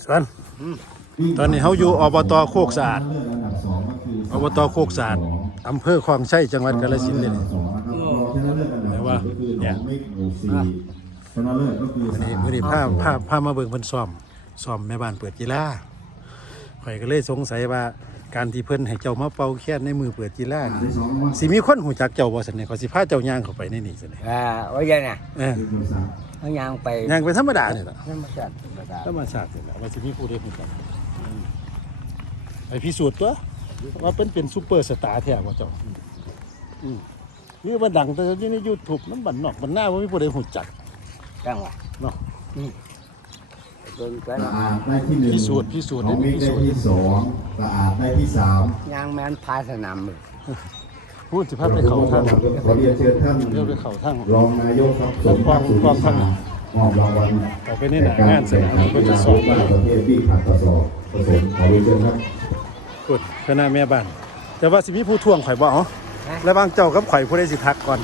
ส่วนตอนนี้เขาอยู่อบต.โคกสะอาดอบต.โคกสะอาดอำเภอคลองไส้จังหวัดกาฬสินธุ์เลยแต่ว่าเนี่ยวันนี้พามาเบิ่งเพิ่นซ้อมแม่บ้านเปิดกีฬาข่อยก็เลยสงสัยว่าการที่เพิ่นให้เจ้ามาเป่าแค้นในมือเปิดกีฬาสิมีคนหูจักเจ้าบ่ซั่นนี่เขาสิพาเจ้าย่างเข้าไปในนี่ซั่นนี่ว่าอย่างน่ะเขาย่างไปธรรมดานี่ล่ะธรรมชาตินี่ล่ะว่าสิมีผู้ใดหูจักไปพิสูจน์ตัวว่าเป็นซุปเปอร์สตาร์แท้ว่าเจ้านี่ว่าดังแต่อยู่ใน YouTube นำบ้านนอกบ้านนาบ่มีผู้ใดหูจักจังหวะเนาะเบิ่งกันได้ที่1 พิสูจน์ได้ที่2สะอาดได้ที่3 ย่างแม่นพาสนามเลยพูดสิพาไปเข้าทางขอเรียนเชิญท่านเรียกไปเข้าทางรองนายกครับสมศักดิ์สุริชามอบรางวัลต่อไปนี่นะงานเสร็จแล้วก็จะสอบว่าประเภทวิ่งผ่านกระสอบผสมขอเรียนเชิญครับกดคณะแม่บ้านแต่ว่าสิมีผู้ทวงข่อยบ่อ๋อแล้วบางเจ้ากับข่อยผู้ใดสิทักก่อน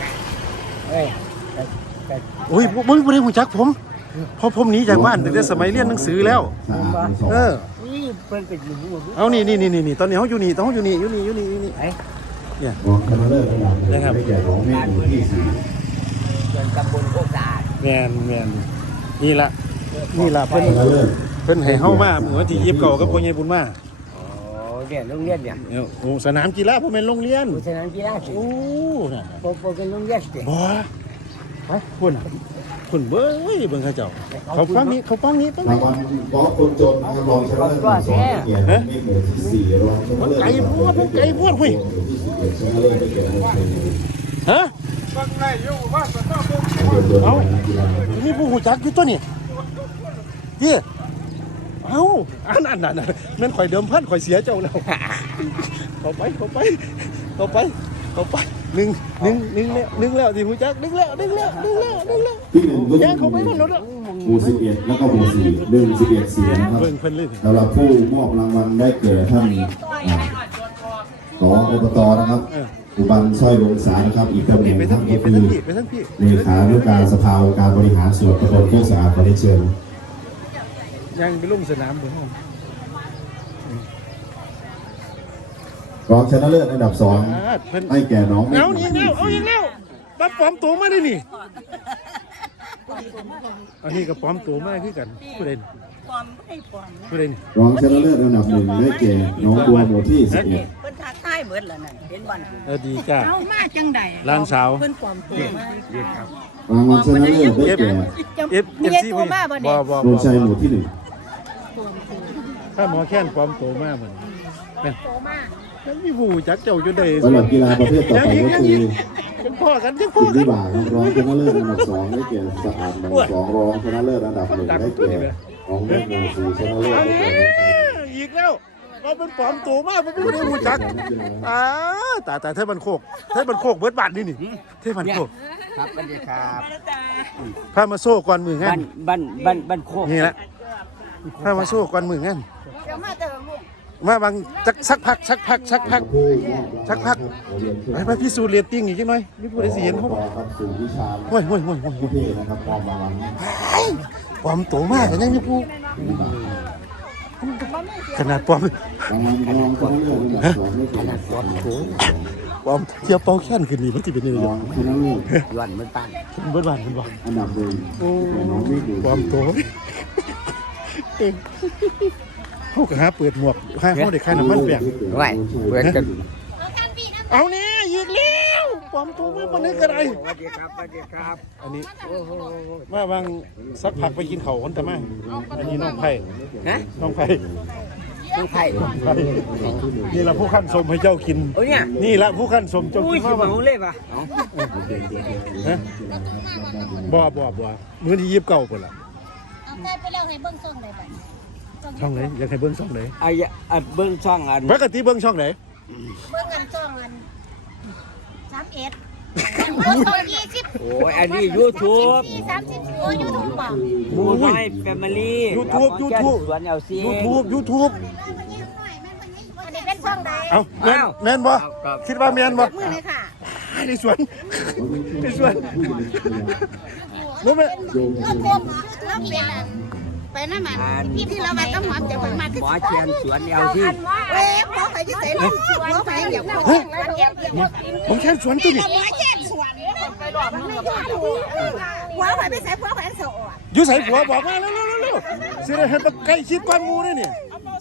อุ้ยบ่มีผู้ใดหูจักผมพอผมหนีจากบ้านตั้งแต่สมัยเรียนหนังสือแล้วนี่เพิ่นเป็นอยู่เอานี่ตอนนี้เฮาอยู่นี่อยู่นี่เนี่ยนะครับได้แก่ของแม่หมู่ที่เป็นตำบลโคกสะอาดแม่นนี่ล่ะเพิ่นให้เฮามาเมื่อวันที่29กับพ่อใหญ่บุญมาเนี่ยโรงเรียนเนี่ยโอ้สนามกีฬาบ่แม่นโรงเรียนสนามกีฬาโอ้นั่นบ่เป็นโรงเรียนสิบ่ไปคุณเบ้ยเบิ่งเขาเจ้าเขาฟังนี้รางวัลบอสคนจนรองชนะเลิศ2เกียรติแม่หมู่ที่4รองชนะเลิศไก่พวดหุ้ยชนะเลิศได้แก่น้องฮะฟังได้อยู่ว่าสนามเอ้ามีผู้หูจักอยู่ตัวนี้พี่เอ้าอันแม่นข่อยเดิมพันข่อยเสียเจ้าแล้วเข้าไปหนึ่งแล้วที่หูจักดึงแล้วที่1 แย่เข้าไปมันหลุดหมู่11แล้วก็หมู่4 11เสียงครับสำหรับผู้มอบรางวัลได้แก่ท่านของอบตนะครับอุบันสร้อยวงศานะครับอีกตำแหน่งท่านก็คือเลขานุการสภาองค์การบริหารส่วนตำบลโคกสะอาดขอเชิญยังไปลงสนามเบิ่งรองชนะเลิศอันดับ2ให้แก่น้องเอาอีกแล้วปั๊บปลอมตัวมาได้นี่อันนี้ก็ปลอมตัวมาคือกันผู้ใดรองชนะเลิศอันดับ1ได้แก่น้องบัวหมู่ที่11 เพิ่นทักทายเบิดแล้วนั่นเห็นบ่ดีจ้าเอามาจังได๋ร้านสาวเพิ่นปลอมตัวมารางวัลชนะเลิศได้แก่ FC ตัวมาบ่เนี่ยโดนชัยหมู่ที่ 1ถ้าหมอแค้นปลอมตัวมาเหมือนตัวมาแล้วมีผู้จักเจ้าอยู่ได้สำหรับกีฬาประเภทต่อไปก็คือเป็นพ่อกันที่บ่ายรองชนะเลิศอันดับ2ได้แก่สะอาดหมู่2รองชนะเลิศอันดับ1ได้แก่ของแม่หมู่4ชนะเลิศได้แก่อีกแล้วเราเป็นปลอมตัวมากไม่ได้ผู้จักแต่เทพบันโคกเบิดบาทนี่เทพบันโคกครับสวัสดีครับพามาโซ่ก่อนมืองั้นบ้านโคกนี่แหละพามาโซ่ก่อนมืองั้นมาบางสักพักไปพิสูจน์เรตติ้งอีกใช่ไหมนี่ผู้ใดสิเห็นเขาบอกโอ้ยปลอมตัวมากกันยังนี่ผู้ขนาดปลอมเทียบเป่าแค้นขึ้นนี่มันจะเป็นยังไงวันเมื่อตั้งเบิดบานมันบอกอันดับ1 ปลอมตัวเขาก็หาเปิดหมวกเขาได้ค่าน้ำมันแปลงไม่เปิดกันเอาเนี่ยอีกแล้วปลอมตัวมาวันนี้ก็ได้สวัสดีครับอันนี้มาบางสักพักไปกินเขาคนแต่มาอันนี้น้องไผ่นี่ละผู้ขั้นสมให้เจ้ากินนี่ละผู้ขั้นสมเจ้ากินมาเลยป่ะบ่มื้อที่29พุ่นล่ะไปแล้วให้เบิ่งช่องใดบัดช่องไหนอยากให้เบิ่งช่องไหนเบิ่งช่องอันปกติเบิ่งช่องไหนเบิ่งกันช่องอัน31โอ้ยอันนี้ YouTube 30โอ้ YouTube ป่ะหมู่น้อยแฟมิลี่ YouTube สวน LC YouTube อันนี้เป็นช่องใดเอาแม่นบ่คิดว่าแม่นบ่มื้อเลยค่ะในสวนบ่แม่นแล้วเป็นไปน้ำมันพี่เราไปต้องหอมจะไปมาหมอเชียนสวนเอลซี่เอ้หมอไปที่ไหนล่ะหมอไปอย่างหมอผมแค่สวนตัวนี่หมอแค่สวนหัวไปไปใส่หัวไปสวนอยู่ใส่ผัวบอกมาแล้วสิได้เห็นใกล้ชิดก้อนมูด้วยนี่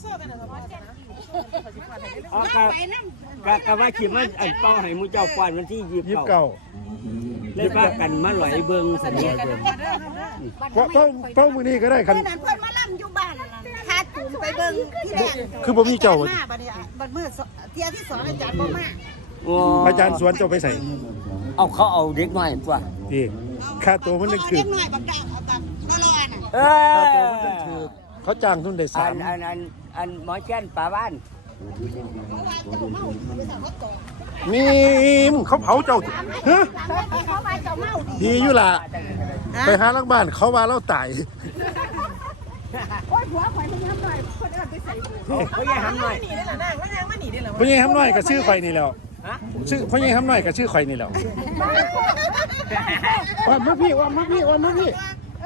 อ๋อกะว่าคิดว่าอันเป้าให้มูเจ้าก่อนวันที่ยิบ 29 เก่าเลยพากันมาหลอยเบิ่งสัญญาเบิ่งเป้ามือนี้ก็ได้คันเพื่อนเพื่อนมาล่ำอยู่บ้านคาตุ่มไปเบิ่งที่แรกคือบ่มีเจ้ามาบัดนี้บัดเมื่อเที่ยที่2อาจารย์บ่มาโอ้อาจารย์สวนเจ้าไปใส่เอาเขาเอาเด็กน้อยกว่าดีค่าตัวมันนึงคือเล็กน้อยบักดาเอากับรอน่ะเอค่าตัวมันนึงคือเขาจ้างทุนได้อัน 3 อันหมอเชียนป่าบ้านมีเขาเผาเจ้าฮะเขามาเจ้าเมาดีอยู่ล่ะไปหาลังบ้านเขาว่าเราตายโอ้ยผัวข่อยมันทำหน่อยคนอื่นไปใส่เขาแย่ทำหน่อยพ่อใหญ่ทำน้อยก็ชื่อข่อยนี่แล้วชื่อพ่อใหญ่ทำน้อยก็ชื่อข่อยนี่แล้วว่ามาพี่ว่ามาพี่ว่ามาพี่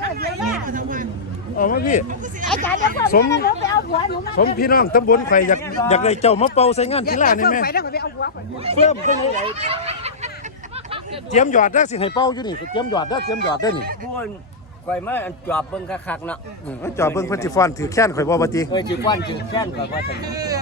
เอามาพี่อาจารย์เดี๋ยวก่อนหนูไปเอาผัวหนูมาสมพี่น้องตำบลข่อยอยากได้เจ้ามาเป่าใส่งานกีฬานี่แม่ไปแล้วไปเอาผัวข่อยเพิ่มเพิ่มไหนเตรียมหยอดได้สิให้เป่าอยู่นี่เตรียมหยอดได้เตรียมหยอดได้นี่บ้วนข่อยมาจอบเบิ่งคักๆเนาะจอดเบิ่งเพิ่นสิฟ้อนถือแค้นข่อยบ่บ่ติเอ้ยสิฟ้อนสิแค้นข่อยว่าซั่น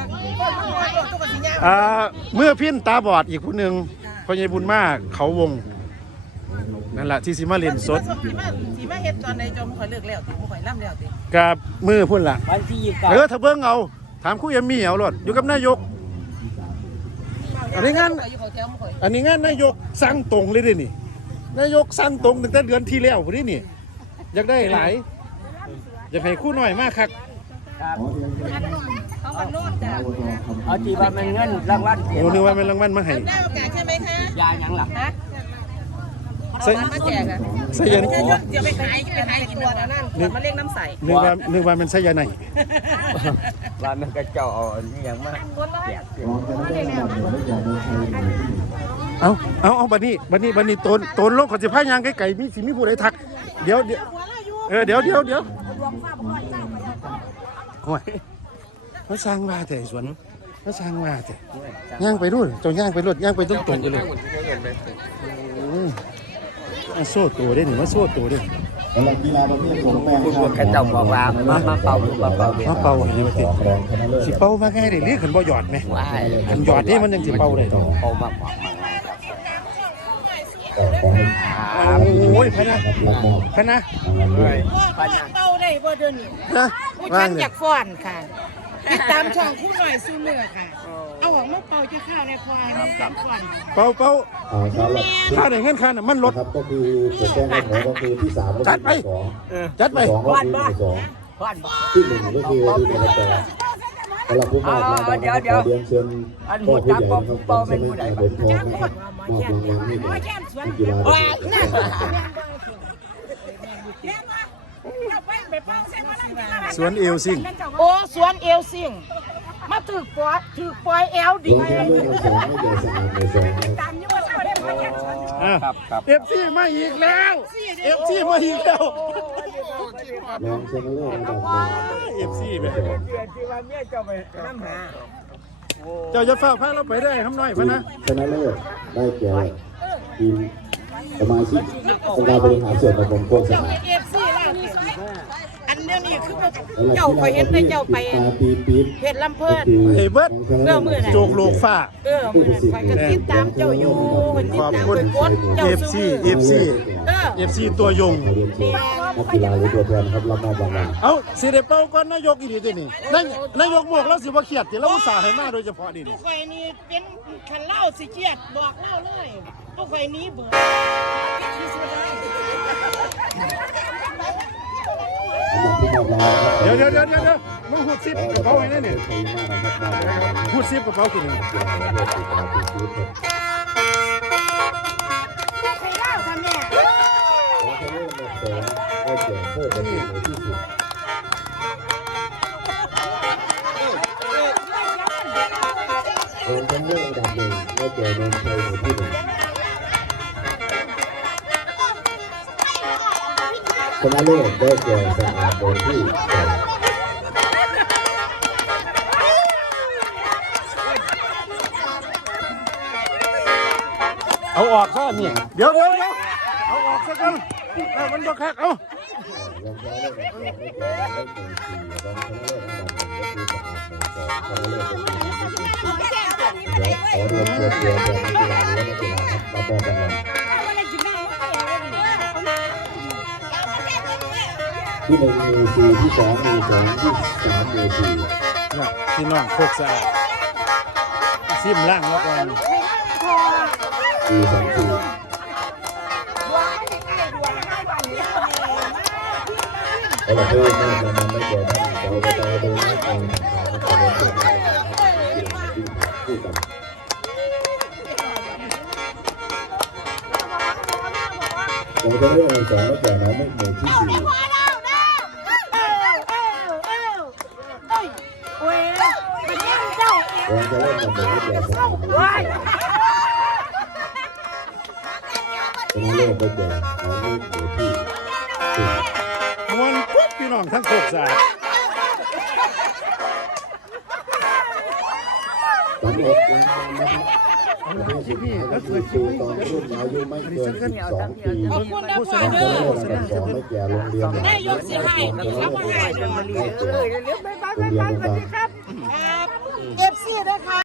เมื่อพินตาบอดอีกผู้หนึงพ่อใหญ่บุญมาเขาวงนั่นล่ะที่สิมาเล่นสดสีมาเฮ็ดตอนในจมข่อยเลิกแล้วติข่อยล่ำแล้วติกับมือพุ่นล่ะวันที่29 ถ้าเบิ่งเอาถามครูเอมมี่เอาโลดอยู่กับนายก อันนี้งานอยู่เขาแถวข่อยอันนี้งานนายกสั่งตรงเลยเด้นี่นายกสั่งตรงตั้งแต่เดือนที่แล้วพุ่นนี่ อยากได้หลายอยากให้ครู่น้อยมากครับครับเขาบันโนดจ้ะเอาที่ว่ามันเงินรางวัลโอ้นึกว่าเป็นรางวัลมาให้ได้โอกาสใช่ไหมคะยาหยังล่ะฮะใส่มาแจกอ่ะใส่ยันเดี๋ยวไปขายกินตัวนั่นขวดมาเลี้ยงน้ำใสนึกว่ามันใส่ยาไหนว่ามันก็เจ้าเอาอันนี้หยังมาแจกเอาบัดนี้โตนลงขอสิพายางไกลๆมีสิมีผู้ใดทักเดี๋ยวเดี๋ยวโอ้ยเขาสร้างมาแต่สวนเขาสร้างมาแต่ย่างไปรุ่นเจ้าย่างไปรถย่างไปตรงไปเลยโซ่ตัวได้หนิมาโซ่ตัวได้สำหรับกีฬาประเภทของแป้งผู้พวกกระเจ้าบอกว่ามาเป่าดูมาเป่ามาเป่าอย่างนี้มาติสิเป่ามาง่ายเลยเรียกขันบ่หยอดไหมว้ายขันหยอดนี่มันยังสิเป่าได้เป่ามาโอ้ยพะนะปัญญาเป้าได้บ่เดี๋ยวนี้นะผู้ว่าชันไงอยากฟ้อนค่ะติดตามช่องคู่หน่อยซื้อเมื่อค่ะ เอาของมาเป่าจะข้าวในควายในการฟ้อนเป่าสำหรับค่าไหนเงินค่าน่ะมันลดครับก็คือผมแจ้งให้หมอก็คือที่3ก็คือที่2 จัดไป 2ก็คือที่ฟ้อน 2ที่1ก็คือที่1แต่สำหรับผู้มอบรางวัลนะครับขอเรียนเชิญพ่อผู้ใหญ่นะครับผมใช่ไหมเหรียญทองนะครับมอบรางวัลให้กับนักกีฬาประเภทสวนเอลซิงโอ้สวนเอลซิงมาถือปอยเอลดีรวมทั้งเรื่องของสองให้แก่สะอาดในสองนะครับตามอยู่ว่าเขาได้มาจากสวนเอฟซีมาอีกแล้วเอฟซีมาอีกแล้วรองชนะเลิศระดับเอฟซีแบบเดือนที่ว่าเมียเจ้าไปน้ำหาเจ้าจะเฝ้าพาเราไปได้คำน้อยพะนะชนะเลิศได้แก่ทีมสมาชิกองค์การบริหารส่วนตำบลโคกสะอาดเอฟซีล่ะอันเรื่องนี้คือและเจ้าคอยเห็นได้เจ้าไปปีปี๊บเพชรลำเพิ่นเฮ้ยเบิร์ด โจกโลกฟ้ามือนั้นคอยก็ติดตามเจ้าอยู่คนติดตามคนกดเจ้า FC เออ FC ตัวยงเรียนเชิญนักกีฬาหรือตัวแทนครับรับมอบรางวัลเอาสิได้เป้าก่อนนายกอีหลีตัวนี้นายกบอกแล้วสิว่าเครียดที่เราอุตส่าห์ให้มาโดยเฉพาะนี่ทุกข่อยนี่เป็นขันเล่าสิเกียดบอกเล่าเลยทุกข่อยนี้เบื่อที่สุดเลยเดี๋ยวมึงหูดซิปกระเป๋าไว้นั่นเนี่ยหูดซิปกระเป๋ากี่หนึ่งใครเล่าค่ะแม่รวมทั้งเรื่องอันดับหนึ่งได้แก่นนชัยหมู่ที่ 1 ชนะเลิศได้แก่สนามบนที่สองเอาออกซะนี่เดี๋ยวเอาออกซะกันมันบ่คักเอารองชนะเลิศอันดับ2ได้แก่หมายเลข4รองชนะเลิศอันดับ1ก็คือสนามบน2ชนะเลิศเป็นทีมที่4เดี๋ยวขอเรียนเชิญตัวแทนกีฬาและนักกีฬาครับมาบอกกันหน่อยที่1หมู่4ที่2หมู่2ที่3หมู่4 น่ะพี่น้องโคกสะอาดซิมล่างแล้วก่อน 4 2 4 เอาละเพื่อนแม่มันไม่เกินนะเราจะดูหน้าตาของเขาจะเป็นยังไงนะครับที่คู่กันเราจะเลือกอันสองแล้วแต่น้องไม่หมู่ที่4เราจะเล่นกันแบบแก่สนามหมู่ที่2ชนะเลิศได้แก่น้องไม่หมู่ที่4 มวนปุ๊บพี่น้องทั้งโคกสะอาดสำหรับรางวัลนะครับประเภทสุดท้ายก็คือครูตอนรุ่นอายุไม่เกิน12 ปีขอบคุณนะรพ่อองเด้ชนะอเลิศอันดับ2ได้แก่โรงเรียนนายกสิให้แล้วมาให้ได้แก่โรงเรียนโรงพยาบาลครับ FC นะคะ